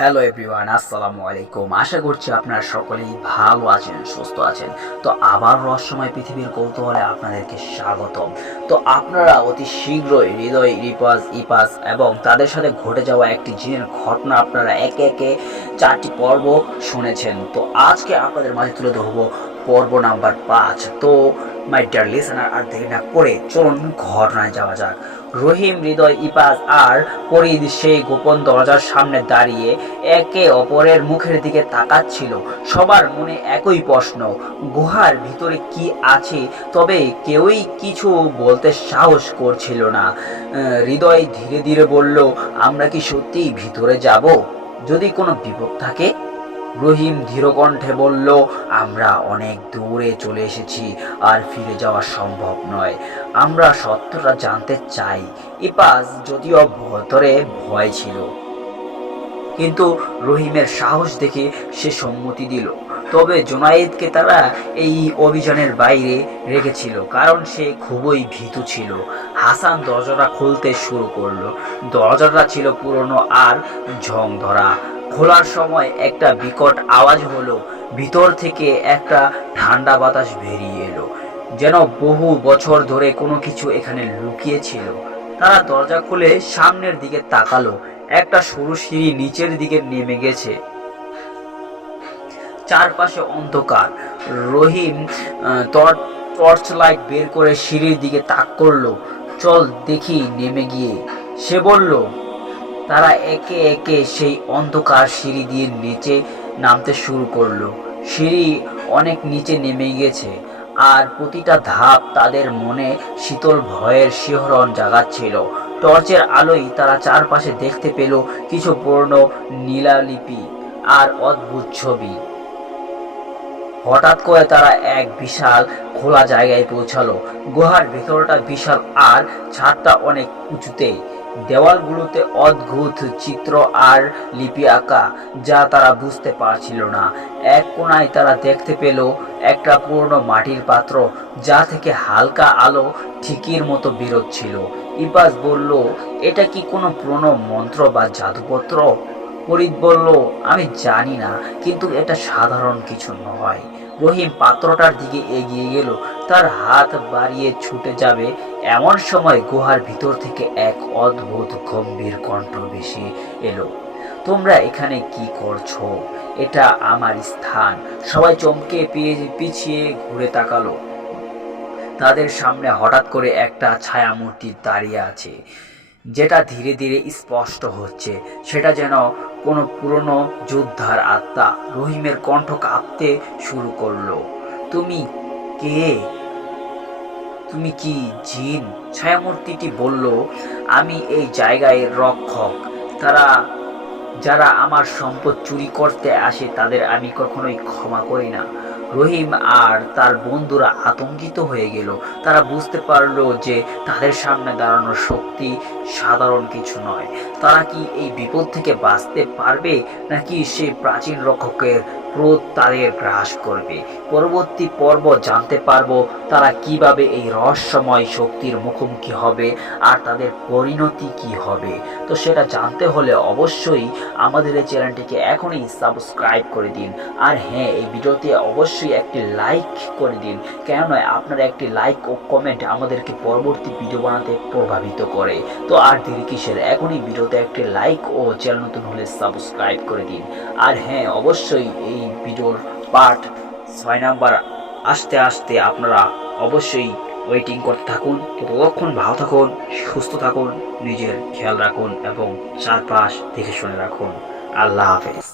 Hello everyone, আসসালামু আলাইকুম। আশা করছি আপনারা সকলেই ভালো আছেন, সুস্থ আছেন। তো আবার রহস্যময় পৃথিবীর কৌতূহলে আপনাদেরকে স্বাগতম। তো আপনারা অতি শীঘ্রই হৃদয়, রিপাস, ইপাস এবং তাদের সাথে ঘটে যাওয়া একটি জিনের ঘটনা আপনারা একে একে 4টি পর্ব শুনেছেন। তো আজকে আপনাদের মাঝে তুলে ধরবো পর্ব নাম্বার 5। তো মাই ডিয়ার লিসেনার, আর দেরি না করে চলুন ঘটনায় যাওয়া যাক। রহিম, হৃদয়, ইপাস আর ফরিদ সেই গোপন দরজার সামনে দাঁড়িয়ে একে অপরের মুখের দিকে তাকাচ্ছিল। সবার মনে একই প্রশ্ন, গুহার ভিতরে কি আছে, তবে কেউই কিছু বলতে সাহস করছিল না। হৃদয় ধীরে ধীরে বলল, আমরা কি সত্যিই ভিতরে যাব? যদি কোনো বিপদ থাকে? রহিম ধীরকণ্ঠে বলল, আমরা অনেক দূরে চলে এসেছি, আর ফিরে যাওয়া সম্ভব নয়। আমরা সত্যটা জানতে চাই। ইপাস যদিও ভেতরে ভয় ছিল, কিন্তু রহিমের সাহস দেখে সে সম্মতি দিল। তবে জুনায়েদকে তারা এই অভিযানের বাইরে রেখেছিল, কারণ সে খুবই ভীতু ছিল। হাসান দরজাটা খুলতে শুরু করলো। দরজাটা ছিল পুরনো আর ঝং ধরা। খোলার সময় একটা বিকট আওয়াজ হলো। ভিতর থেকে একটা ঠান্ডা বাতাস বেরিয়ে এলো, যেন বহু বছর ধরে কোনো কিছু এখানে লুকিয়ে ছিল। তারা দরজা খুলে সামনের দিকে তাকালো। একটা সরু সিঁড়ি নিচের দিকে নেমে গেছে। চারপাশে অন্ধকার। রহিম টর্চ লাইট বের করে সিঁড়ির দিকে তাক করলো। চল দেখি নেমে গিয়ে, সে বলল। তারা একে একে সেই অন্ধকার সিঁড়ি দিয়ে নিচে নামতে শুরু করলো। সিঁড়ি অনেক নিচে নেমে গেছে, আর প্রতিটা ধাপ তাদের মনে শীতল ভয়ের শিহরণ জাগাচ্ছিল। টর্চের আলোয় তারা চারপাশে দেখতে পেল কিছু পুরনো নীলালিপি আর অদ্ভুত ছবি। হঠাৎ করে তারা এক বিশাল খোলা জায়গায় পৌঁছালো। গুহার ভেতরটা বিশাল, আর ছাদটা অনেক উঁচুতে। দেওয়ালগুলোতে অদ্ভুত চিত্র আর লিপি আঁকা, যা তারা বুঝতে পারছিল না। এক কোণায় তারা দেখতে পেল একটা পুরনো মাটির পাত্র, যা থেকে হালকা আলো ঠিকির মতো বেরোচ্ছিল। ইপাস বলল, এটা কি কোনো পুরনো মন্ত্র বা জাদুপত্র? ফরিদ বলল, আমি জানি না, কিন্তু এটা সাধারণ কিছু নয়। রহিম পাত্রটার দিকে এগিয়ে গেল, তার হাত বাড়িয়ে ছুটে যাবে। এমন সময় গুহার ভিতর থেকে এক অদ্ভুত গম্ভীর কণ্ঠ ভেসে এলো, তোমরা এখানে কি করছো? এটা আমার স্থান। সবাই চমকে পিছিয়ে ঘুরে তাকালো। তাদের সামনে হঠাৎ করে একটা ছায়ামূর্তি দাঁড়িয়ে আছে, যেটা ধীরে ধীরে স্পষ্ট হচ্ছে। সেটা যেন কোনো পুরনো যোদ্ধার আত্মা। রহিমের কণ্ঠ কাঁপতে শুরু করলো। তুমি কে? তুমি কি জিন? ছায়ামূর্তিটি বলল, আমি এই জায়গায় রক্ষক। তারা যারা আমার সম্পদ চুরি করতে আসে, তাদের আমি কখনোই ক্ষমা করি না। রহিম আর তার বন্ধুরা আতঙ্কিত হয়ে গেল। তারা বুঝতে পারলো যে তাদের সামনে দাঁড়ানোর শক্তি সাধারণ কিছু নয়। তারা কি এই বিপদ থেকে বাঁচতে পারবে, নাকি সেই প্রাচীন রক্ষকের ক্রোধ তাদের গ্রাস করবে? পরবর্তী পর্ব জানতে পারবো তারা কিভাবে এই রহস্যময় শক্তির মুখোমুখি হবে, আর তাদের পরিণতি কি হবে। তো সেটা জানতে হলে অবশ্যই আমাদের এই চ্যানেলটিকে এখনই সাবস্ক্রাইব করে দিন। আর হ্যাঁ, এই ভিডিওতে অবশ্যই একটি লাইক করে দিন। কেন নয়, আপনার একটি লাইক ও কমেন্ট আমাদেরকে পরবর্তী ভিডিও বানাতে প্রভাবিত করে। তো আর দেরি কিসের, এখনই ভিডিওতে একটি লাইক ও চ্যানেল নতুন হলে সাবস্ক্রাইব করে দিন। আর হ্যাঁ, অবশ্যই এই ভিডিওর পার্ট 6 নাম্বার আসতে আসতে আপনারা অবশ্যই ওয়েটিং করতে থাকুন। তো ততক্ষণ ভালো থাকুন, সুস্থ থাকুন, নিজের খেয়াল রাখুন এবং চারপাশ দেখে শুনে রাখুন। আল্লাহ হাফেজ।